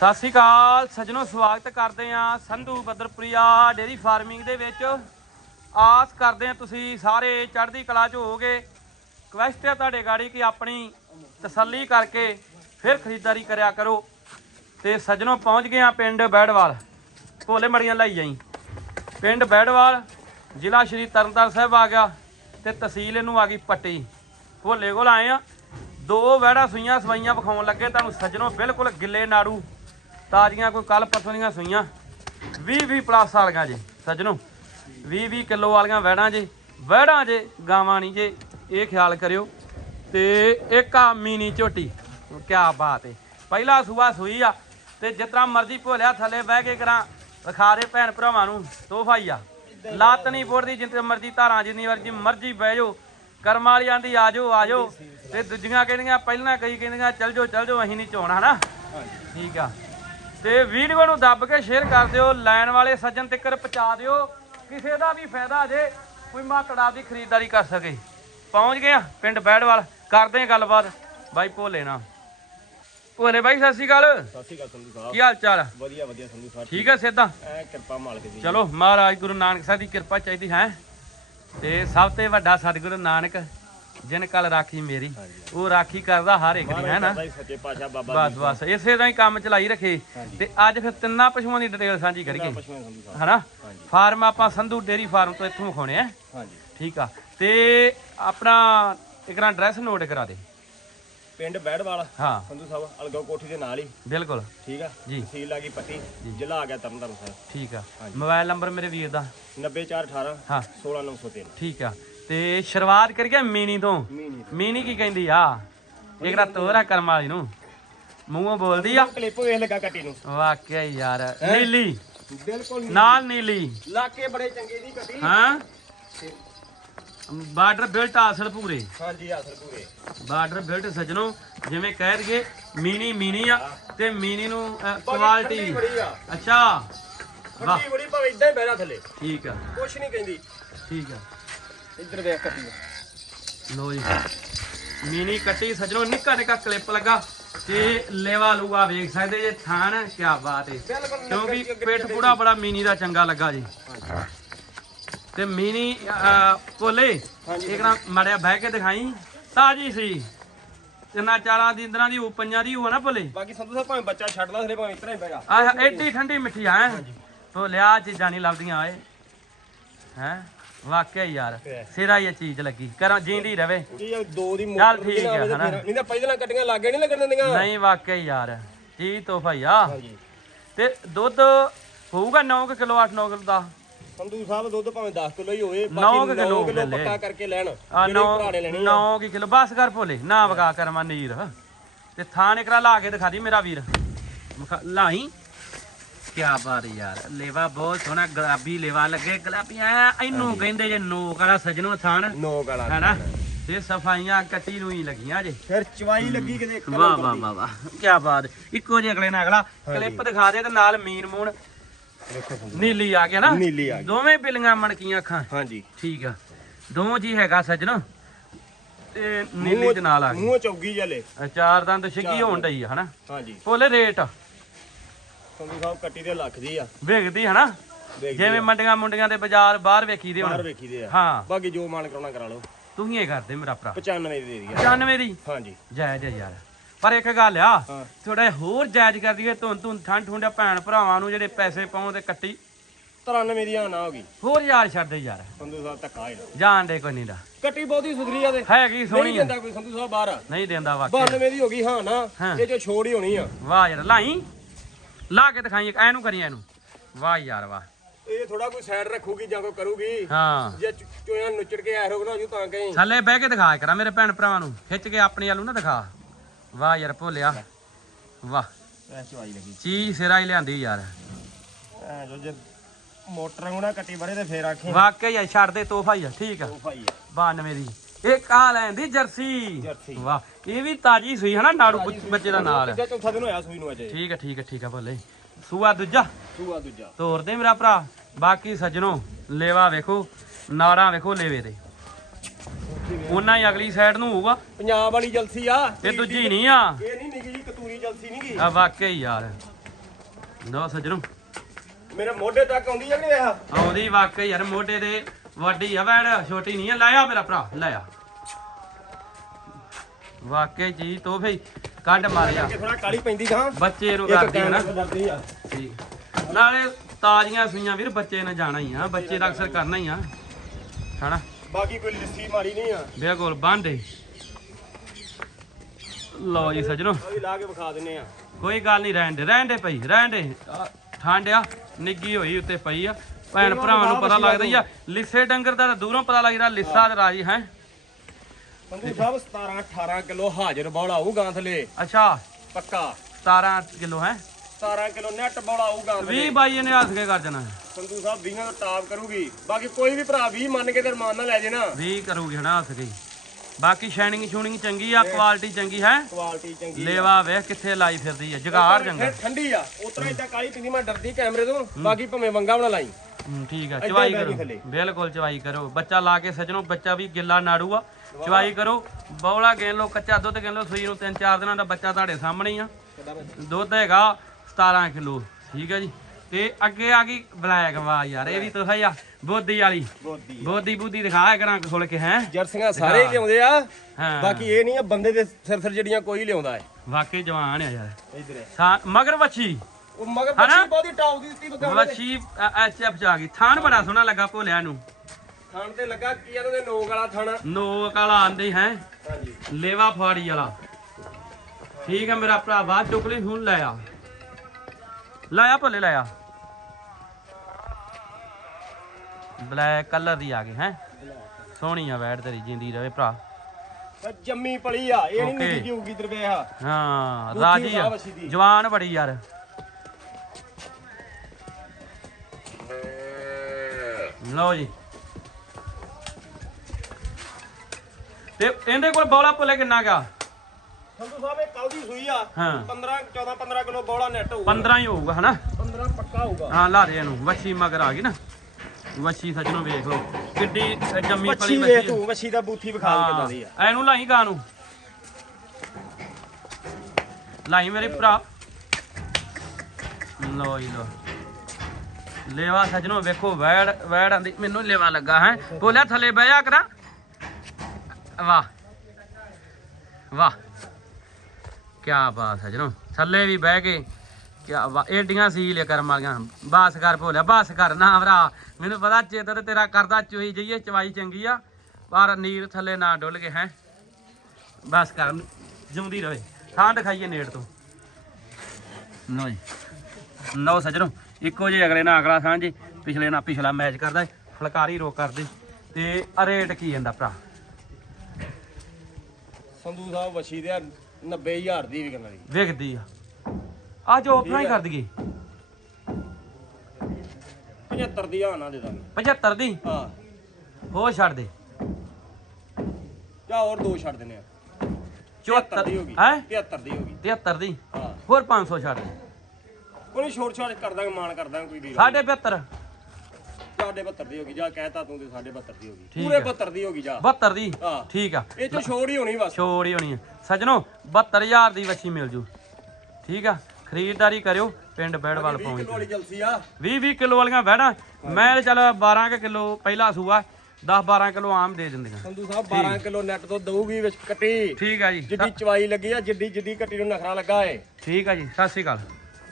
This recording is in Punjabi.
ਸਤਿ ਸ਼੍ਰੀ ਅਕਾਲ, ਸੱਜਣੋ ਸਵਾਗਤ ਕਰਦੇ ਆ ਸੰਧੂ ਬਦਰਪੁਰੀਆ ਡੇਰੀ ਫਾਰਮਿੰਗ ਦੇ ਵਿੱਚ। ਆਸ ਕਰਦੇ ਆ ਤੁਸੀਂ ਸਾਰੇ ਚੜ੍ਹਦੀ ਕਲਾ 'ਚ ਹੋਵੋਗੇ। ਰਿਕਵੈਸਟ ਹੈ ਤੁਹਾਡੇ ਗਾੜੀ ਕਿ ਆਪਣੀ ਤਸੱਲੀ ਕਰਕੇ ਫਿਰ ਖਰੀਦਦਾਰੀ ਕਰਿਆ ਕਰੋ। ਤੇ ਸੱਜਣੋ ਪਹੁੰਚ ਗਏ ਆ ਪਿੰਡ ਬੈੜਵਾਲ। ਭੋਲੇ ਮੜੀਆਂ ਲਈ ਜਾਈ। ਪਿੰਡ ਬੈੜਵਾਲ, ਜ਼ਿਲ੍ਹਾ ਸ਼੍ਰੀ ਤਰਨਤਾਰਨ ਸਾਹਿਬ ਆ ਗਿਆ ਤੇ ਤਹਿਸੀਲ ਇਹਨੂੰ ਆ ਗਈ ਪੱਟੀ। ਭੋਲੇ ਕੋਲ ਆਏ ਆ ਦੋ ਵਹਿੜਾ ਸੂਈਆਂ ਸਵਾਈਆਂ ਵਿਖਾਉਣ ਲੱਗੇ। ਤੁਹਾਨੂੰ ਸੱਜਣੋ ਬਿਲਕੁਲ ਗਿੱਲੇ ਨਾੜੂ ਤਾਜ਼ੀਆਂ ਕੋਈ ਕੱਲ ਪਰਸੋਂ ਦੀਆਂ ਸੂਈਆਂ। 20 20 ਪਲੱਸ ਵਾਲੀਆਂ ਜੇ ਸੱਜਣੋ। 20 20 ਕਿਲੋ ਵਾਲੀਆਂ ਵਹਿੜਾਂ ਜੇ ਵਹਿੜਾਂ ਜੇ ਗਾਵਾਂ ਨਹੀਂ ਜੇ ਇਹ ਖਿਆਲ ਕਰਿਓ। ਤੇ ਇੱਕ ਆ ਮੀਨੀ ਝੋਟੀ ਕੀ ਬਾਤ ਹੈ ਪਹਿਲਾ ਸੂਆ ਸੂਈ ਆ ਤੇ ਜਿਤਨਾ ਮਰਜ਼ੀ ਭੋਲਿਆ ਥੱਲੇ ਬਹਿ ਕੇ ਕਰਾਂ ਵਿਖਾ ਦੇ ਭੈਣ ਭਰਾਵਾਂ ਨੂੰ ਤੋਹਫਾ ਹੀ ਆ। ਲੱਤ ਨਹੀਂ ਪੁੱਟਦੀ ਜਿੰਨੇ ਮਰਜ਼ੀ ਧਾਰਾਂ ਜਿੰਨੀ ਵਾਰੀ ਮਰਜ਼ੀ ਬਹਿ ਜਾਓ ਕਰਮ ਵਾਲੀ ਆਂਦੀ ਆ ਜਾਓ ਆ ਜਾਓ। ਤੇ ਦੂਜੀਆਂ ਕਹਿੰਦੀਆਂ ਪਹਿਲਾਂ ਕਈ ਕਹਿੰਦੀਆਂ ਚੱਲ ਜਾਓ ਚੱਲ ਜਾਓ ਅਸੀਂ ਨਹੀਂ ਚੋਣਾ ਹਨਾ? ਠੀਕ ਆ। ਤੇ ਵੀਡੀਓ ਨੂੰ ਦੱਬ ਕੇ ਸ਼ੇਅਰ ਕਰ ਦਿਓ ਲੈਣ ਵਾਲੇ ਸੱਜਣ ਤੱਕਰ ਪਹੁੰਚਾ ਦਿਓ। ਕਿਸੇ ਦਾ ਵੀ ਫਾਇਦਾ ਜੇ ਕੋਈ ਮਾਤੜਾ ਦੀ ਖਰੀਦਦਾਰੀ ਕਰ ਸਕੇ। ਪਹੁੰਚ ਗਏ ਆ ਪਿੰਡ ਬੈੜਵਾਲ ਕਰਦੇ ਆ ਗੱਲਬਾਤ। ਬਾਈ ਭੋਲੇ ਨਾਲ। ਭੋਲੇ ਬਾਈ ਸਤਿ ਸ਼੍ਰੀ ਅਕਾਲ। ਸਤਿ ਸ਼੍ਰੀ ਅਕਾਲ ਸੰਧੂ ਸਾਹਿਬ। ਕੀ ਹਾਲ ਚਾਲ? ਵਧੀਆ ਵਧੀਆ ਸੰਧੂ ਸਾਹਿਬ। ਠੀਕ ਆ ਸਿੱਧਾ? ਐ ਕਿਰਪਾ ਮਾਲਕ ਦੀ। ਚਲੋ ਮਹਾਰਾਜ ਗੁਰੂ ਨਾਨਕ ਸਾਹਿਬ ਦੀ ਕਿਰਪਾ ਚਾਹੀਦੀ ਹੈ। ਤੇ ਸਭ ਤੋਂ ਵੱਡਾ ਸਤਿਗੁਰੂ ਨਾਨਕ ਜਿਨ ਕਲ ਰਾਖੀ ਮੇਰੀ ਉਹ ਰਾਖੀ ਕਰਦਾ ਹਰ ਇੱਕ ਦੀ ਹੈ ਨਾ? ਸੱਚੇ ਬਾਬਾ ਬਸ ਬਸ ਇਸੇ ਦਾ ਹੀ ਕੰਮ ਚਲਾਈ ਰੱਖੇ। ਤੇ ਅੱਜ ਫਿਰ ਤਿੰਨਾਂ ਪਸ਼ੂਆਂ ਦੀ ਡਿਟੇਲ ਸਾਂਝੀ ਕਰੀਏ। ਹਨਾ। ਫਾਰਮ ਆਪਾਂ ਸੰਧੂ ਡੇਰੀ ਫਾਰਮ ਤੋਂ ਇੱਥੋਂ ਵਿਖਾਉਣੇ ਆ। ਹਾਂਜੀ। ਠੀਕ ਆ। ਤੇ ਆਪਣਾ ਇੱਕ ਨਾ ਐਡਰੈਸ ਨੋਟ ਕਰਾ ਦੇ। ਪਿੰਡ ਬੈੜਵਾਲ ਹਾਂ। ਸੰਧੂ ਸਾਹਿਬ ਅਲਗੋ ਕੋਠੀ ਦੇ ਨਾਲ ਹੀ। ਬਿਲਕੁਲ। ਠੀਕ ਆ? ਜੀ। ਤਹਿਸੀਲ ਆ ਗਈ ਪੱਟੀ ਜ਼ਿਲ੍ਹਾ ਆ ਗਿਆ ਤਰਨਤਾਰਨ ਸਾਹਿਬ। ਠੀਕ ਆ। ਮੋਬਾਈਲ ਨੰਬਰ ਮੇਰੇ ਵੀਰ ਦਾ। 90418 ਹਾਂ। 16903 ਠੀਕ ਆ। ਤੇ ਸ਼ੁਰੂਆਤ ਕਰੀਏ ਮੀਨੀ ਤੋਂ। ਮੀਨੀ ਮੀਨੀ ਕੀ ਕਹਿੰਦੀ ਆ? ਇਹ ਕਿਹੜਾ ਤੋਰਾ ਕਰਮ ਵਾਲੀ ਨੂੰ। ਮੂੰਹੋਂ ਬੋਲਦੀ ਆ। ਕਲਿੱਪ ਵੇਖ ਲਗਾ ਕੱਟੀ ਨੂੰ। ਵਾਕਿਆ ਹੀ ਯਾਰ। ਨੀਲੀ। ਬਿਲਕੁਲ ਨਾਲ। ਨੀਲੀ ਲਾਕੇ ਬੜੇ ਚੰਗੇ ਦੀ ਕੱਟੀ। ਹਾਂ? ਬਾਰਡਰ ਬਿਲਟ ਆਸਲ ਪੂਰੇ। ਹਾਂਜੀ ਹਾਸਲ ਪੂਰੇ। ਬਾਰਡਰ ਬਿਲਟ ਸਜਣੋ ਜਿਵੇਂ ਕਹਿ ਦਈਏ ਮੀਨੀ ਮੀਨੀ ਆ। ਤੇ ਮੀਨੀ ਨੂੰ ਕੁਆਲਿਟੀ। ਬੜੀ ਅੱਛਾ। ਠੰਡੀ ਬੜੀ ਭਾਵੇਂ ਇਦਾਂ ਹੀ ਬਹਿਣਾ ਥੱਲੇ। ਠੀਕ ਆ। ਕੁਛ ਨਹੀਂ ਕਹਿੰਦੀ। ਠੀਕ ਆ। ਇੱਧਰ ਵੇਖ ਕੱਟੀ ਲੋ ਜੀ। ਮੀਨੀ ਕੱਟੀ ਸਜਣੋ ਨਿੱਕਾ ਨਿੱਕਾ ਕਲਿੱਪ ਲੱਗਾ। ਤੇ ਲੇਵਾ ਲੂਆ ਵੇਖ ਸਕਦੇ ਜੇ ਥਾਣ ਕੀ ਬਾਤ ਹੈ ਕਿਉਂਕਿ ਪਿੱਠ ਪੂੜਾ ਬੜਾ ਮੀਨੀ ਦਾ ਚੰਗਾ ਲੱਗਾ ਜੀ। ਤੇ ਮੀਨੀ ਭੋਲੇ ਇੱਕ ਨਾ ਮੜਿਆ ਬਹਿ ਕੇ ਦਿਖਾਈ। ਤਾਜੀ ਸੀ। ਤਿੰਨਾਂ ਚਾਰਾਂ ਦੀ ਇੰਦਰਾਂ ਦੀ ਉਹ ਪੰਜਾਂ ਦੀ ਉਹ ਨਾ ਭੋਲੇ? ਬਾਕੀ ਸੰਧੂ ਸਾਹਿਬ ਭਾਵੇਂ ਬੱਚਾ ਛੱਡ ਲਾ ਥਲੇ ਭਾਵੇਂ ਇਤਨਾ ਹੀ ਬਹਿਗਾ ਆਹ ਐਡੀ ਠੰਡੀ ਮਿੱਠੀ ਆ ਭੋਲਿਆ ਚੀਜ਼ਾਂ ਨਹੀਂ ਲੱਭਦੀਆਂ ਓਏ ਹੈ? ਵਾਕਿਆ ਹੀ ਯਾਰ ਸਿਰਾ ਹੀ ਇਹ ਚੀਜ਼ ਲੱਗੀ। ਕਰਾਂ ਜੀਂਦੀ ਰਵੇ। ਜੀ ਇਹ ਦੋ ਦੀ ਚੱਲ ਠੀਕ ਹੈ, ਹਨਾ। ਨਹੀਂ ਤਾਂ ਪਹਿਲਾਂ ਕੱਟੀਆਂ ਲਾਗੇ ਨਹੀਂ ਲੱਗਣ ਦਿੰਦੀਆਂ। ਨਹੀਂ ਵਾਕਿਆ ਹੀ ਯਾਰ। ਜੀ ਤੋਹਫਾ ਹਾਂਜੀ। ਤੇ ਦੁੱਧ ਹੋਊਗਾ 9 ਕਿਲੋ 8-9 ਕਿਲੋ ਦਾ। ਸੰਧੂ ਸਾਹਿਬ ਦੁੱਧ ਭਾਵੇਂ 10 ਕਿਲੋ ਹੀ ਹੋਵੇ ਨੌਂ ਕੁ ਨੌਂ ਕਿੱਲੋ ਕਿੱਲੋ ਲੈ। ਪੱਕਾ ਕਰਕੇ ਲੈਣ। ਜਿਹੜੇ 9 ਭਰਾ ਨੇ ਲੈਣੀ 9 ਕਿਲੋ। ਬਸ ਕਰ ਭੋਲੇ ਨਾ ਵਗਾ ਕਰ ਮਾ ਨੀਰ। ਤੇ ਥਾਂ ਨਿਕਰਾ ਲਾ ਕੇ ਦਿਖਾ ਦੀ ਮੇਰਾ ਵੀਰ। ਲਾਈ। ਕੀ ਬਾਤ ਯਾਰ ਲੇਵਾ ਬਹੁਤ ਸੋਹਣਾ ਗੁਲਾਬੀ ਲੇਵਾ ਲੱਗੇ ਗੁਲਾਬੀਆਂ ਇਹਨੂੰ ਕਹਿੰਦੇ ਜੇ ਨੋਕ ਵਾਲਾ ਸਜਣੋ ਥਾਣ ਨੋ? ਗਾਲਾ ਹੈਨਾ ਤੇ ਸਫਾਈਆਂ ਕੱਟੀ ਨੂੰ ਹੀ ਲੱਗੀਆਂ ਜੇ। ਫਿਰ ਚਵਾਈ ਲੱਗੀ ਕਿਤੇ ਵਾਹ ਵਾਹ ਵਾਹ ਵਾਹ ਕੀ ਬਾਤ ਇੱਕੋ ਜਿਹੇ ਅਗਲੇ ਨਾਲ ਅਗਲਾ ਕਲਿੱਪ ਦਿਖਾ ਦੇ ਤੇ ਨਾਲ ਮੀਨ ਸੰਧੂ ਨੀਲੀ ਆ ਗਿਆ ਨਾ? ਨੀਲੀ ਆ ਗਈ। ਦੋਵੇਂ ਬਿਲੀਆਂ ਮਣਕੀਆਂ ਅੱਖਾਂ। ਹਾਂਜੀ। ਠੀਕ ਆ। ਦੋ ਜੀ ਹੈਗਾ ਸੱਜਣ ਤੇ ਨੀਲੀ ਦੇ ਨਾਲ ਆ ਗਈ। ਮੂੰਹ ਚੌਗੀ ਜਲੇ ਚਾਰ ਦੰਦ ਛਿੱਗੀ ਹੋਣ ਡਈ ਹਨਾ? ਹਾਂਜੀ। ਭੋਲੇ ਰੇਟ ਸੰਧੂ ਸਾਹਿਬ ਕੱਟੀ ਦੇ ਲੱਖ ਦੀ ਆ। ਵੇਖਦੀ ਹਨਾ? ਵੇਖ ਜਿਵੇਂ ਮੰਡੀਆਂ ਮੁੰਡੀਆਂ ਦੇ ਬਾਜ਼ਾਰ ਬਾਹਰ ਵੇਖੀ ਦੇ ਬਾਹਰ ਹੁਣ ਵੇਖੀਦੇ ਆ। ਹਾਂ। ਬਾਕੀ ਜੋ ਮਾਨ ਕਰਾਉਣਾ ਕਰਾ ਲਓ। ਤੂੰ ਹੀ ਇਹ ਕਰਦੇ ਮੇਰਾ ਭਰਾ। 95 ਦੀ ਦੇ ਦੀ 95 ਦੀ? ਹਾਂਜੀ। ਜਾਇਜ਼ ਹੈ ਯਾਰ। ਪਰ ਇੱਕ ਗੱਲ ਆ ਹਾਂ। ਥੋੜਾ ਹੋਰ ਜਾਇਜ਼ ਕਰ ਦਈਏ ਧੁੰਨ ਧੁੰਨ ਠੰਡ ਠੁੰਡਿਆ ਭੈਣ ਭਰਾਵਾਂ ਨੂੰ ਜਿਹੜੇ ਪੈਸੇ ਪਾਉਣ ਤੇ ਕੱਟੀ। 93 ਦੀ ਆ ਨਾ ਹੋ ਗਈ। ਹੋਰ ਯਾਰ ਛੱਡ ਦੇ ਯਾਰ। ਸੰਧੂ ਸਾਹਿਬ ਧੱਕਾ ਹੀ ਨਾ ਜਾਣ ਦੇ ਕੋਈ ਨਹੀਂ ਦਾ। ਕੱਟੀ ਬਹੁਤੀ ਸੁਧਰੀ ਆ ਤੇ। ਹੈਗੀ ਨਹੀਂ ਸੋਹਣੀ ਆ। ਦਿੰਦਾ ਕੋਈ ਸੰਧੂ ਸਾਹਿਬ ਬਾਹਰ। ਨਹੀਂ ਦਿੰਦਾ ਵਾਕਿਆ। 92 ਦੀ ਹੋ ਗਈ ਹਾਂ ਨਾ। ਹਾਂ। ਇਹ ਜੋ ਛੋੜ ਹੀ ਹੋਣੀ ਆ। ਵਾਹ ਯਾਰ ਲਾਈ। ਲਾ ਕੇ ਦਿਖਾਈ ਐਨੂੰ ਕਰੀ ਐਨੂੰ ਵਾਹ ਯਾਰ ਵਾਹ। ਇਹ ਥੋੜਾ ਕੋਈ ਸਾਈਡ ਰੱਖੂਗੀ ਜਾਂ ਕੋਈ ਕਰੂਗੀ। ਹਾਂ। ਜੇ ਚ- ਚੋਇਆ ਨੁੱਚੜ ਕੇ ਐਰੋ ਬਣਾ ਜੂ ਤਾਂ ਕਹੀਂ। ਥੱਲੇ ਬਹਿ ਕੇ ਦਿਖਾ ਕਰਾਂ ਮੇਰੇ ਭੈਣ ਭਰਾਵਾਂ ਨੂੰ। ਖਿੱਚ ਕੇ ਆਪਣੇ ਵੱਲ ਨੂੰ ਨਾ ਦਿਖਾ। ਵਾਹ ਯਾਰ ਭੋਲਿਆ। ਵਾਹ। ਐ ਲੱਗੀ ਚੀਜ਼ ਸਿਰਾ ਹੀ ਲਿਆਂਦੀ ਯਾਰ। ਐ ਜੋ ਜੇ ਮੋਟਰ ਹੋਣਾ ਕੱਟੀ ਬਰੇ ਤੇ ਫੇਰ ਆਖੀ। ਵਾਕਿਆ ਹੀ ਆ, ਛੱਡ ਦੇ ਤੋਹਫਾ ਹੀ ਆ ਠੀਕ ਆ। ਉਹ ਭਾਈ 92 ਦੀ ਇਹ ਕਾ ਲੈਂਦੀ ਜਰਸੀ। ਜਰਸੀ। ਵਾਹ ਇਹ ਵੀ ਤਾਜੀ ਸੂਈ ਹਨਾ? ਨਾੜੂ ਬੱਚ- ਬੱਚੇ ਦਾ ਨਾਲ। ਤੀਜਾ ਚੌਥਾ ਦਿਨ ਹੋਇਆ ਸੂਈ ਨੂੰ ਅਜੇ। ਠੀਕ ਆ ਠੀਕ ਆ ਠੀਕ ਆ ਭੋਲੇ ਸੂਆ ਦੂਜਾ। ਸੂਆ ਦੂਜਾ। ਤੋਰ ਦੇ ਮੇਰਾ ਭਰਾ। ਬਾਕੀ ਸੱਜਣੋ ਲੇਵਾ ਵੇਖੋ ਨਾੜਾਂ ਵੇਖੋ ਲੇਵੇ ਦੇ। ਉਹਨਾਂ ਹੀ ਅਗਲੀ ਸਾਈਡ ਨੂੰ ਹੋਊਗਾ। ਪੰਜਾਬ ਵਾਲੀ ਜਲਸੀ ਆ। ਇਹ ਦੂਜੀ ਨਹੀਂ ਆ। ਇਹ ਨਹੀਂ ਨਿੱਕੀ ਜੀ ਕਤੂਰੀ ਜਲਸੀ ਨਹੀਂ ਗਈ ਆ ਵਾਕਿਆ ਹੀ ਯਾਰ। ਲਓ ਸੱਜਣੋ। ਮੇਰੇ ਮੋਢੇ ਤੱਕ ਆਉਂਦੀ ਆ ਕਿ ਨਹੀਂ ਆਉਂਦੀ ਵਾਕਈ ਯਾਰ ਮੋਢੇ ਦੇ ਵੱਡੀ ਆ ਵੈੜ ਛੋਟੀ ਨਹੀਂ ਆ ਲੈ ਆ ਮੇਰਾ ਭਰਾ ਲੈ ਆ। ਵਾਕਈ ਜੀ ਤੋਹਫੇ ਕੱਢ ਮਾਰਿਆ। ਕਿ ਥੋੜਾ ਕਾਲੀ ਪੈਂਦੀ ਗਾਂ। ਬੱਚੇ ਇੱਕ ਕਰਦੀ ਨਾ। ਠੀਕ। ਨਾਲੇ ਤਾਜ਼ੀਆਂ ਸੂਈਆਂ ਵੀਰ ਬੱਚੇ ਨੇ ਜਾਣਾ ਹੀ ਆ ਬੱਚੇ ਦਾ ਅਕਸਰ ਕਰਨਾ ਹੀ ਆ। ਹਨਾ? ਬਾਕੀ ਕੋਈ ਲਿੱਸੀ ਮਾਰੀ ਨਹੀਂ ਆ। ਬਿਲਕੁਲ ਬਾਂਡੇ। ਲਓ ਜੀ ਸੱਜਣੋ। ਲਾ ਕੇ ਵਿਖਾ ਦਿੰਨੇ ਆ। ਕੋਈ ਗੱਲ ਨਹੀਂ ਰਹਿਣ ਦੇ ਰਹਿਣ ਦੇ ਪਈ ਰਹਿਣ ਦੇ। ਠੰਡ ਆ ਨਿੱਗੀ ਹੋਈ ਉੱਤੇ ਪਈ ਆ। ਭੈਣ ਭਰਾਵਾਂ ਨੂੰ ਪਤਾ ਲੱਗਦਾ ਹੀ ਆ ਲਿੱਸੇ ਡੰਗਰ ਦਾ ਤਾਂ ਦੂਰੋਂ ਪਤਾ ਲੱਗਦਾ ਲਿੱਸਾ ਤੇ ਰਾਜੀ ਹੈ ਸੰਧੂ ਸਾਹਿਬ 17 18 ਕਿਲੋ ਹਾਜ਼ਰ ਬੌਲਾ ਆਊ ਗਾਂ ਥਲੇ ਅੱਛਾ। ਪੱਕਾ। 17 ਕਿਲੋ ਹੈ। 17 ਕਿਲੋ ਨੈਟ ਬੌਲਾ ਆਊ ਗਾਂ ਥਲੇ 20 ਬਾਈ ਨੇ ਹੱਸ ਕੇ ਕਰ ਦੇਣਾ। ਸੰਧੂ ਸਾਹਿਬ 20 ਤੋਂ ਟਾਪ ਕਰੂਗੀ। ਬਾਕੀ ਕੋਈ ਵੀ ਭਰਾ 20 ਮੰਨ ਕੇ ਤੇ ਰਮਾਨ ਨਾਲ ਲੈ ਜੇ ਨਾ। 20 ਕਰੂਗੀ ਹਨਾ ਹੱਸ ਕੇ। ਹੀ। ਬਾਕੀ ਸ਼ਾਈਨਿੰਗ ਸ਼ੂਨਿੰਗ ਚੰਗੀ ਆ ਕੁਆਲਿਟੀ ਚੰਗੀ ਹੈ। ਕੁਆਲਿਟੀ ਚੰਗੀ ਲੇਵਾ ਵੇਖ ਕਿੱਥੇ ਲਾਈ ਫਿਰਦੀ ਆ। ਜਗਾੜ ਚੰਗਾ। ਠੰਡੀ ਆ। ਉਤਰਾ ਇਦਾਂ ਕਾਲੀ ਪਿੰਦੀ ਮੈਂ ਡਰਦੀ ਕੈਮਰੇ ਤੋਂ। ਬਾਕੀ ਭਵੇਂ ਵੰਗਾ ਬਣਾ ਲਾਈ। ਹੂੰ, ਠੀਕ ਆ ਚਵਾਈ ਬਹਿ ਕਰੋ। ਥੱਲੇ। ਬਿਲਕੁਲ ਚਵਾਈ ਕਰੋ। ਬੱਚਾ ਲਾ ਕੇ ਸਜਣੋ ਬੱਚਾ ਵੀ ਗਿੱਲਾ ਨਾੜੂ ਆ ਚਵਾਈ ਕਰੋ। ਬੌਲਾ ਗੇਨ ਲੋ ਕੱਚਾ ਦੁੱਧ ਗੇਨ ਲੋ ਸੂਈ ਨੂੰ 3-4 ਦਿਨਾਂ ਦਾ ਬੱਚਾ ਤੁਹਾਡੇ ਸਾਹਮਣੇ ਹੀ ਆ। ਦੁੱਧ ਹੈਗਾ 17 ਕਿਲੋ ਠੀਕ ਹੈ ਜੀ। ਤੇ ਅੱਗੇ ਆ ਗਈ ਬਲੈਕ ਵਾ ਯਾਰ ਇਹ ਵੀ ਹੀ ਆ। ਬੋਦੀ ਵਾਲੀ। ਬੋਦੀ ਬੋਦੀ ਬੁੱਦੀ ਦਿਖਾ ਕਰਾਂ ਖੋਲ ਕੇ ਹੈ? ਜਰਸੀਆਂ ਸਾਰੇ ਹੀ ਲਿਆਉਂਦੇ ਆ। ਹਾਂ। ਬਾਕੀ ਇਹ ਨਹੀਂ ਆ ਬੰਦੇ ਦੇ ਸਿਰ ਸਿਰ ਜੜੀਆਂ ਕੋਈ ਲਿਆਉਂਦਾ ਹੈ। ਵਾਕਈ ਜਵਾਨ ਆ ਯਾਰ। ਇਧਰ। ਸਾ ਮਗਰ ਵੱਛੀ ਉਹ ਮਗਰ ਹਨਾ? ਬੱਚੀ ਬਹੁਤੀ ਟੌਪ ਦੀ ਦਿੱਤੀ ਬਗਾ ਵੱਛੀ ਐਚਐਫ ਚ ਆ ਗਈ। ਥਾਨ ਬੜਾ ਸੋਹਣਾ ਲੱਗਾ ਭੋਲਿਆਂ ਨੂੰ। ਖਾਣ ਤੇ ਲੱਗਾ ਕੀ ਇਹਨਾਂ ਦੇ ਨੋਕ ਵਾਲਾ ਥਾਣਾ? ਨੋ ਕਾਲਾ ਆਂਦੇ ਹੈ। ਹਾਂਜੀ। ਲੇਵਾ ਫਾੜੀ ਵਾਲਾ। ਠੀਕ ਹੈ ਮੇਰਾ ਭਰਾ ਬਾਅਦ ਚੁਕਲੀ ਹੁਣ ਲੈ ਆ। ਲਾਇਆ ਭੱਲੇ ਲਾਇਆ ਬਲੈਕ ਕਲਰ ਦੀ ਆ ਗਈ ਹੈ। ਸੋਹਣੀ ਆ ਵੈੜ ਤੇਰੀ ਜਿੰਦੀ ਰਵੇ ਭਰਾ। ਜੰਮੀ ਪਲੀ ਆ ਇਹ ਨਹੀਂ Okay. ਨਿੱਕੀ ਹੋਊਗੀ ਦਰਵੇਹਾ। ਹਾਂ ਬੂਥੀ ਰਾਜੀ ਆ। ਵਾਹ ਵੱਛੀ ਦੀ। ਜਵਾਨ ਬੜੀ ਯਾਰ। ਲਓ ਜੀ। ਤੇ ਇਹਦੇ ਕੋਲ ਬੌਲਾ ਭੁੱਲੇ ਕਿੰਨਾ ਗਾ ਸੰਧੂ ਸਾਹਿਬ ਇਹ ਕੱਲ ਦੀ ਸੂਈ ਆ। ਹਾਂ। 15 14 15 ਕਿਲੋ ਬੋਲਾ ਨੈਟ ਹੋਊਗਾ। 15 ਹੀ ਹੋਊਗਾ ਹਨਾ? 15 ਪੱਕਾ ਹੋਊਗਾ। ਹਾਂ ਲਾ ਦੇ ਇਹਨੂੰ। ਵੱਛੀ ਮਗਰ ਆ ਗਈ ਨਾ। ਵੱਛੀ ਸੱਜਣੋਂ ਵੇਖ ਲਓ। ਕਿੱਡੀ ਜੰਮੀ ਪਲੀ ਵੱਛੀ ਤੂੰ ਵੱਛੀ ਦਾ ਬੂਥੀ ਵਿਖਾ ਦੇ ਕਿਦਾਂ ਦੀ ਆ। ਇਹਨੂੰ ਲਾਈ ਗਾਂ ਨੂੰ। ਲਾਈ ਮੇਰੇ ਭਰਾ। ਲੋ ਜੀ ਲੋ ਲੇਵਾ ਸੱਜਣੋਂ, ਵੇਖੋ, ਵੈੜ ਵੈੜ ਆਂਦੀ। ਮੈਨੂੰ ਲੇਵਾ ਲੱਗਾ ਹੈ। ਬੋਲਿਆ, ਥੱਲੇ ਬਹਿ ਜਾ ਕਰਾ। ਵਾਹ। ਵਾਹ। ਕੀ ਬਾਤ ਸੱਜਣੋਂ। ਥੱਲੇ ਵੀ ਬਹਿ ਕੇ ਕੀ ਵਾ ਏਡੀਆਂ ਸੀ ਲਿਆ ਕਰਮ ਵਾਲੀਆਂ। ਬਾਸ ਕਰ ਭੋਲਿਆ, ਬਾਸ ਕਰ ਨਾ ਭਰਾ। ਮੈਨੂੰ ਪਤਾ ਚੇਤਰ ਤੇਰਾ ਕਰਦਾ ਚੋਈ ਜਈਏ, ਚਵਾਈ ਚੰਗੀ ਆ। ਪਰ ਨੀਰ ਥੱਲੇ ਨਾ ਡੁੱਲ ਗਏ ਹੈ। ਬਸ ਕਰ, ਜਿਉਂਦੀ ਰਵੇ। ਠੰਡ ਖਾਈਏ ਨੇੜ ਤੋਂ। ਨੋ ਜੀ। ਲਓ ਸੱਜਣੋ। ਇੱਕੋ ਜਿਹੇ ਅਗਲੇ ਨਾਲ ਅਗਲਾ ਸਾਂਝੇ ਪਿਛਲੇ ਨਾਲ ਪਿਛਲਾ ਮੈਚ ਕਰਦਾ ਫਲਕਾਰੀ ਰੋ ਕਰਦੇ। ਤੇ ਆ ਰੇਟ ਕੀ ਜਾਂਦਾ ਭਰਾ? ਸੰਧੂ ਸਾਹਿਬ ਵੱਛੀ ਦੇ 90000 ਦੀ ਵੀ ਕਹਿੰਦਾ ਜੀ। ਵੇਖਦੀ ਆ। ਅੱਜ ਆਫਰਾਂ ਹੀ ਕਰ ਦਈਏ। 75 ਦੀ ਆ ਨਾ ਦੇ ਦਾਂਗੇ। 75 ਦੀ? ਹਾਂ। ਹੋ ਛੱਡ ਦੇ। ਜਾਂ ਹੋਰ ਦੋ ਛੱਡ ਦਿੰਨੇ ਆ। 74 ਦੀ ਹੋ ਗਈ। ਹੈ? 73 ਦੀ ਹੋ ਗਈ। 73 ਦੀ? ਹਾਂ। ਹੋਰ 500 ਛੱਡ ਦੇ। ਕੋਈ ਛੋਟ ਛੋਟ ਕਰ ਦਾਂਗੇ ਮਾਨ ਕਰ ਦਾਂਗੇ ਕੋਈ ਵੀਰ। ਸਾਢੇ 75 ਸਾਡੇ 72 ਦੀ ਹੋ ਗਈ ਜਾਂ ਕਹਿਤਾ ਤੂੰ ਤੇ ਸਾਡੇ 72 ਦੀ ਹੋ ਗਈ। ਠੀਕ ਪੂਰੇ ਹੈ। 72 ਦੀ ਹੋ ਗਈ ਜਾ। 72 ਦੀ? ਹਾਂ। ਠੀਕ ਆ। ਇਹ ਚੋਂ ਛੋੜ ਹੀ ਹੋਣੀ ਬਸ। ਛੋੜ ਹੀ ਹੋਣੀ ਆ। ਸੱਜਣੋ 72000 ਦੀ ਵੱਛੀ ਮਿਲ ਜੂ। ਠੀਕ ਆ। ਖਰੀਦਦਾਰੀ ਕਰਿਓ ਪਿੰਡ ਬੈੜਵਾਲ 20 ਪਹੁੰਚ ਕਿਲੋ ਵਾਲੀ ਜਲਸੀ ਆ। 20 20 ਕਿਲੋ ਵਾਲੀਆਂ ਵੈੜਾਂ ਮੈਂ ਤੇ ਚੱਲ 12 ਕੁ ਕਿਲੋ ਪਹਿਲਾ ਸੂਆ 10 12 ਕਿਲੋ ਆਮ ਦੇ ਦਿੰਦੀਆਂ। ਸੰਧੂ ਸਾਹਿਬ 12 ਕਿਲੋ ਨੈਟ ਤੋਂ ਦਊਗੀ ਵਿੱਚ ਕੱਟੀ। ਠੀਕ ਆ ਜੀ। ਜਿੱਡੀ ਚਵਾਈ ਲੱਗੀ ਆ ਜਿੱਡੀ ਜਿੱਡੀ ਕੱਟੀ ਨੂੰ ਨਖਰਾ ਲੱਗਾ ਏ। ਠੀਕ ਆ ਜੀ। ਸਤਿ ਸ਼੍ਰੀ ਅਕਾਲ।